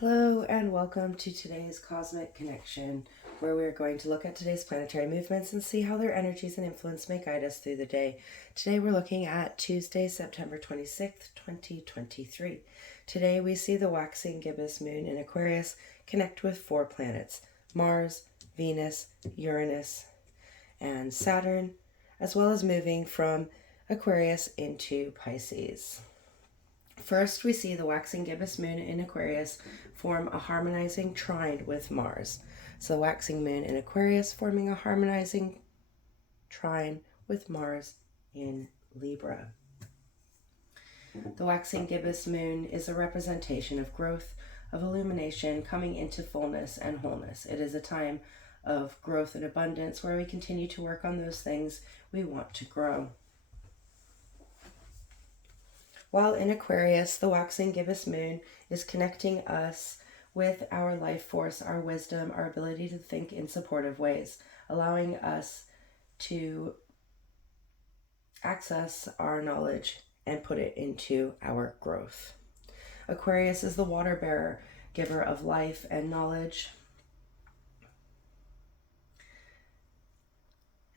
Hello and welcome to today's Cosmic Connection, where we're going to look at today's planetary movements and see how their energies and influence may guide us through the day. Today we're looking at Tuesday, September 26th, 2023. Today we see the waxing gibbous moon in Aquarius connect with four planets: Mars, Venus, Uranus, and Saturn, as well as moving from Aquarius into Pisces. First, we see the waxing gibbous moon in Aquarius form a harmonizing trine with Mars. So the waxing moon in Aquarius forming a harmonizing trine with Mars in Libra. The waxing gibbous moon is a representation of growth, of illumination, coming into fullness and wholeness. It is a time of growth and abundance where we continue to work on those things we want to grow. While in Aquarius, the waxing gibbous moon is connecting us with our life force, our wisdom, our ability to think in supportive ways, allowing us to access our knowledge and put it into our growth. Aquarius is the water bearer, giver of life and knowledge,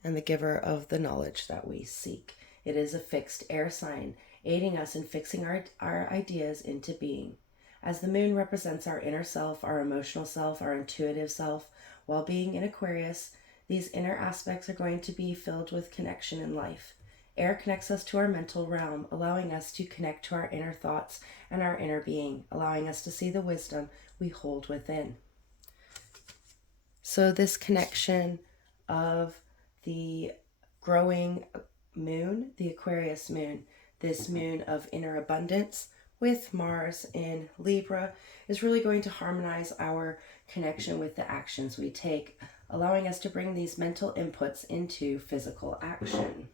and the giver of the knowledge that we seek. It is a fixed air sign, aiding us in fixing our ideas into being. As the moon represents our inner self, our emotional self, our intuitive self, while being in Aquarius, these inner aspects are going to be filled with connection in life. Air connects us to our mental realm, allowing us to connect to our inner thoughts and our inner being, allowing us to see the wisdom we hold within. So this connection of the growing moon, the Aquarius moon, this moon of inner abundance with Mars in Libra, is really going to harmonize our connection with the actions we take, allowing us to bring these mental inputs into physical action.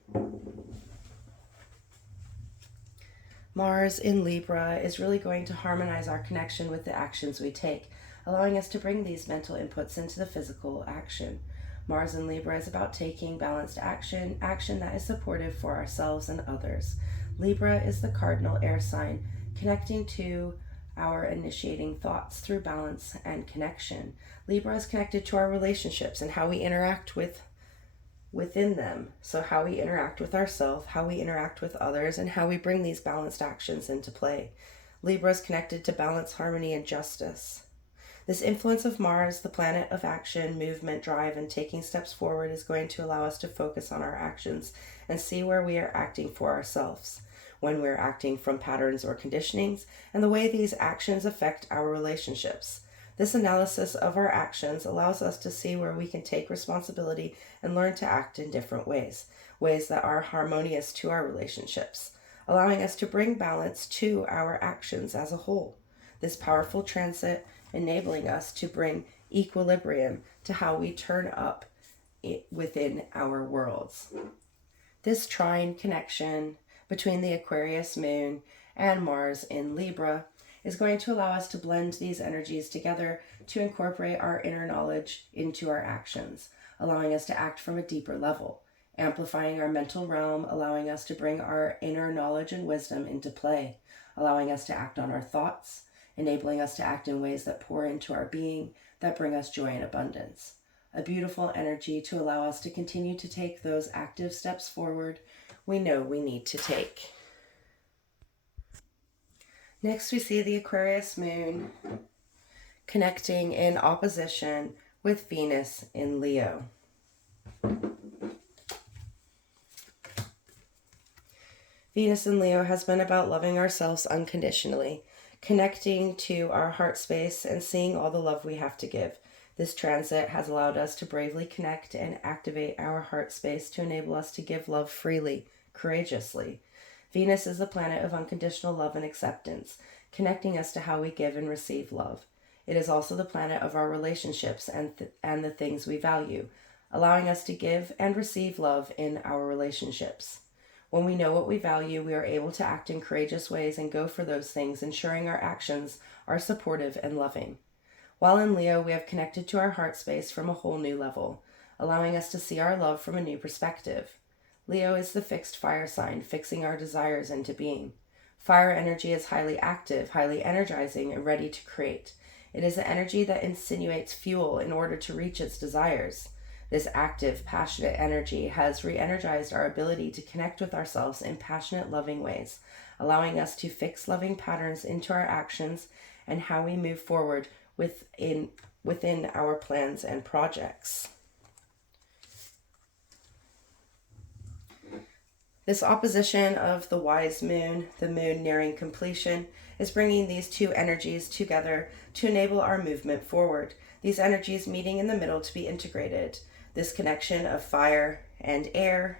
Mars in Libra is really going to harmonize our connection with the actions we take, allowing us to bring these mental inputs into the physical action. Mars in Libra is about taking balanced action that is supportive for ourselves and others. Libra is the cardinal air sign, connecting to our initiating thoughts through balance and connection. Libra is connected to our relationships and how we interact within them. So how we interact with ourselves, how we interact with others, and how we bring these balanced actions into play. Libra is connected to balance, harmony, and justice. This influence of Mars, the planet of action, movement, drive, and taking steps forward, is going to allow us to focus on our actions and see where we are acting for ourselves, when we're acting from patterns or conditionings, and the way these actions affect our relationships. This analysis of our actions allows us to see where we can take responsibility and learn to act in different ways that are harmonious to our relationships, allowing us to bring balance to our actions as a whole. This powerful transit enabling us to bring equilibrium to how we turn up within our worlds. This trine connection between the Aquarius moon and Mars in Libra is going to allow us to blend these energies together to incorporate our inner knowledge into our actions, allowing us to act from a deeper level, amplifying our mental realm, allowing us to bring our inner knowledge and wisdom into play, allowing us to act on our thoughts, enabling us to act in ways that pour into our being, that bring us joy and abundance. A beautiful energy to allow us to continue to take those active steps forward we know we need to take. Next, we see the Aquarius moon connecting in opposition with Venus in Leo. Venus in Leo has been about loving ourselves unconditionally, connecting to our heart space and seeing all the love we have to give. This transit has allowed us to bravely connect and activate our heart space to enable us to give love freely, courageously. Venus is the planet of unconditional love and acceptance, connecting us to how we give and receive love. It is also the planet of our relationships and the things we value, allowing us to give and receive love in our relationships. When we know what we value, we are able to act in courageous ways and go for those things, ensuring our actions are supportive and loving. While in Leo, we have connected to our heart space from a whole new level, allowing us to see our love from a new perspective. Leo is the fixed fire sign, fixing our desires into being. Fire energy is highly active, highly energizing, and ready to create. It is the energy that insinuates fuel in order to reach its desires. This active, passionate energy has re energized our ability to connect with ourselves in passionate, loving ways, allowing us to fix loving patterns into our actions and how we move forward within our plans and projects. This opposition of the wise moon, the moon nearing completion, is bringing these two energies together to enable our movement forward. These energies meeting in the middle to be integrated. This connection of fire and air,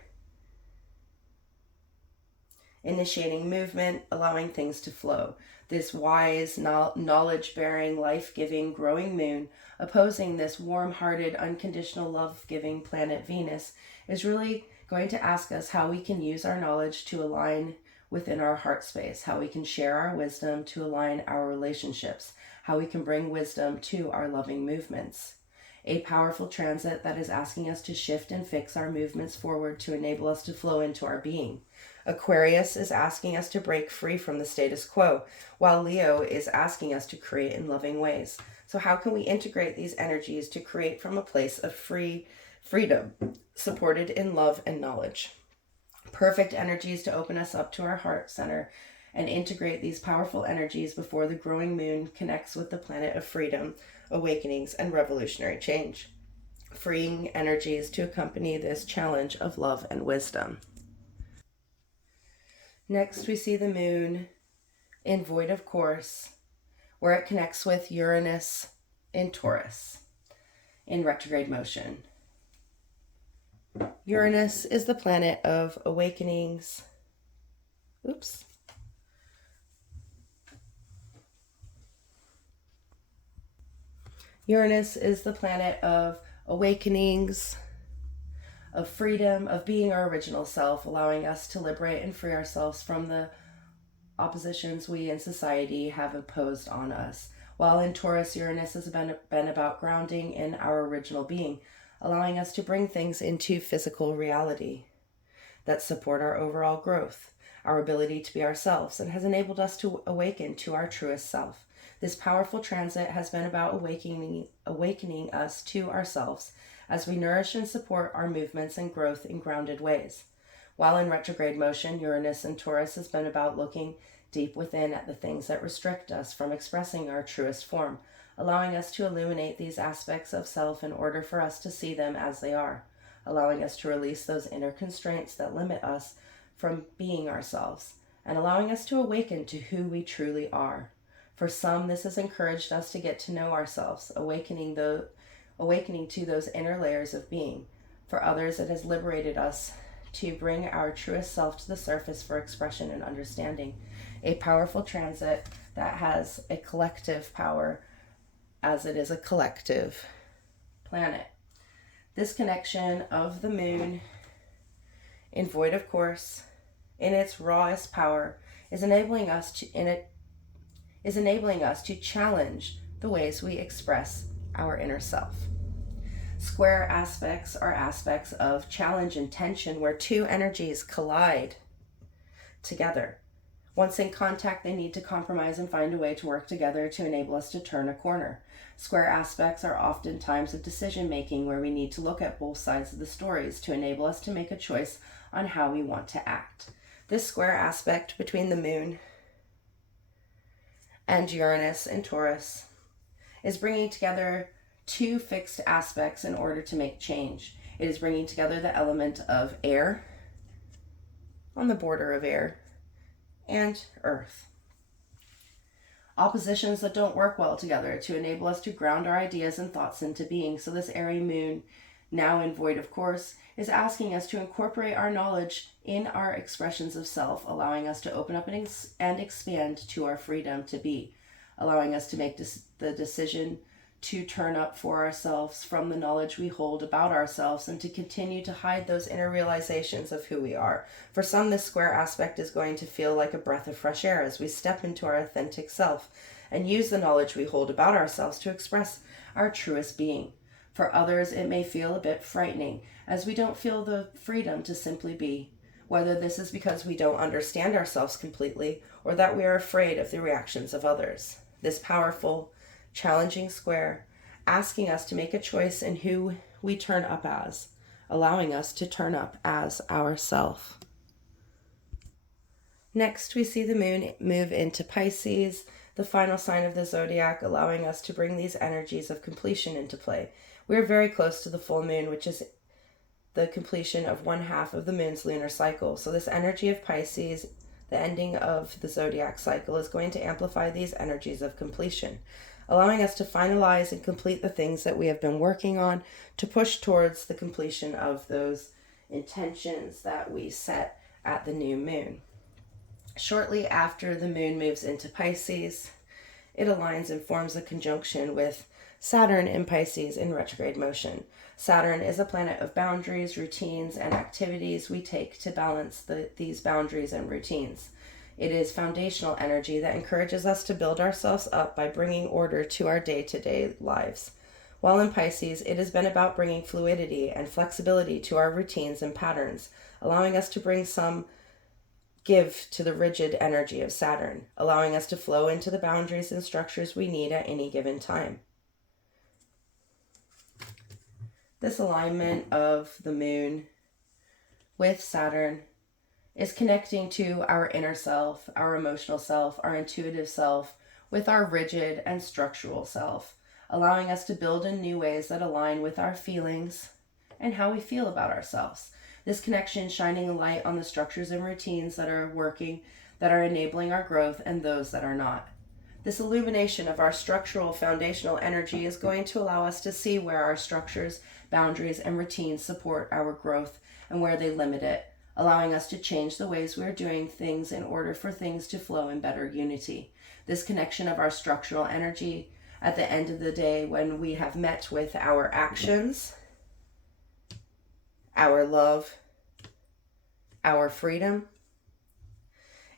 initiating movement, allowing things to flow. This wise, knowledge-bearing, life-giving, growing moon, opposing this warm-hearted, unconditional, love-giving planet Venus, is really going to ask us how we can use our knowledge to align within our heart space, how we can share our wisdom to align our relationships, how we can bring wisdom to our loving movements. A powerful transit that is asking us to shift and fix our movements forward to enable us to flow into our being. Aquarius is asking us to break free from the status quo, while Leo is asking us to create in loving ways. So how can we integrate these energies to create from a place of freedom, supported in love and knowledge? Perfect energies to open us up to our heart center and integrate these powerful energies before the growing moon connects with the planet of freedom, awakenings, and revolutionary change. Freeing energies to accompany this challenge of love and wisdom. Next, we see the moon in void of course, where it connects with Uranus in Taurus in retrograde motion. Uranus is the planet of awakenings. Uranus is the planet of awakenings, of freedom, of being our original self, allowing us to liberate and free ourselves from the oppositions we in society have imposed on us. While in Taurus, Uranus has been about grounding in our original being, allowing us to bring things into physical reality that support our overall growth, our ability to be ourselves, and has enabled us to awaken to our truest self. This powerful transit has been about awakening us to ourselves as we nourish and support our movements and growth in grounded ways. While in retrograde motion, Uranus and Taurus has been about looking deep within at the things that restrict us from expressing our truest form, allowing us to illuminate these aspects of self in order for us to see them as they are, allowing us to release those inner constraints that limit us from being ourselves, and allowing us to awaken to who we truly are. For some, this has encouraged us to get to know ourselves, awakening to those inner layers of being. For others, it has liberated us to bring our truest self to the surface for expression and understanding. A powerful transit that has a collective power, as it is a collective planet. This connection of the moon in void of course, in its rawest power, is enabling us to challenge the ways we express our inner self. Square aspects are aspects of challenge and tension where two energies collide together. Once in contact, they need to compromise and find a way to work together to enable us to turn a corner. Square aspects are often times of decision making where we need to look at both sides of the stories to enable us to make a choice on how we want to act. This square aspect between the moon and Uranus and Taurus is bringing together two fixed aspects in order to make change. It is bringing together the element of air, on the border of air, and earth. Oppositions that don't work well together to enable us to ground our ideas and thoughts into being. So this airy moon, now in void of course, is asking us to incorporate our knowledge in our expressions of self, allowing us to open up and expand to our freedom to be, allowing us to make the decision to turn up for ourselves from the knowledge we hold about ourselves and to continue to hide those inner realizations of who we are. For some, this square aspect is going to feel like a breath of fresh air as we step into our authentic self and use the knowledge we hold about ourselves to express our truest being. For others, it may feel a bit frightening as we don't feel the freedom to simply be, whether this is because we don't understand ourselves completely or that we are afraid of the reactions of others. This powerful challenging square, asking us to make a choice in who we turn up as, allowing us to turn up as ourself. Next, we see the moon move into Pisces, the final sign of the zodiac, allowing us to bring these energies of completion into play. We're very close to the full moon, which is the completion of one half of the moon's lunar cycle. So this energy of Pisces, the ending of the zodiac cycle, is going to amplify these energies of completion, allowing us to finalize and complete the things that we have been working on, to push towards the completion of those intentions that we set at the new moon. Shortly after the moon moves into Pisces, it aligns and forms a conjunction with Saturn in Pisces in retrograde motion. Saturn is a planet of boundaries, routines, and activities we take to balance these boundaries and routines. It is foundational energy that encourages us to build ourselves up by bringing order to our day-to-day lives. While in Pisces, it has been about bringing fluidity and flexibility to our routines and patterns, allowing us to bring some give to the rigid energy of Saturn, allowing us to flow into the boundaries and structures we need at any given time. This alignment of the moon with Saturn is connecting to our inner self, our emotional self, our intuitive self, with our rigid and structural self, allowing us to build in new ways that align with our feelings and how we feel about ourselves. This connection shining a light on the structures and routines that are working, that are enabling our growth, and those that are not. This illumination of our structural foundational energy is going to allow us to see where our structures, boundaries, and routines support our growth and where they limit it, allowing us to change the ways we're doing things in order for things to flow in better unity. This connection of our structural energy at the end of the day, when we have met with our actions, our love, our freedom,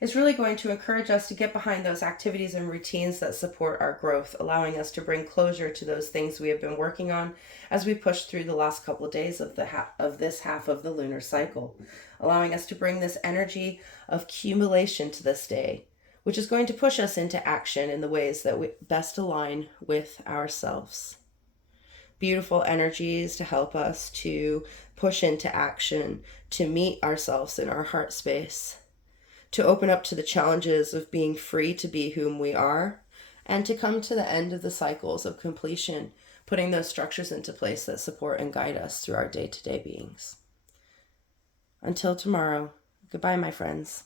is really going to encourage us to get behind those activities and routines that support our growth, allowing us to bring closure to those things we have been working on as we push through the last couple of days of this half of the lunar cycle, allowing us to bring this energy of accumulation to this day, which is going to push us into action in the ways that we best align with ourselves. Beautiful energies to help us to push into action, to meet ourselves in our heart space, to open up to the challenges of being free to be whom we are, and to come to the end of the cycles of completion, putting those structures into place that support and guide us through our day-to-day beings. Until tomorrow, goodbye, my friends.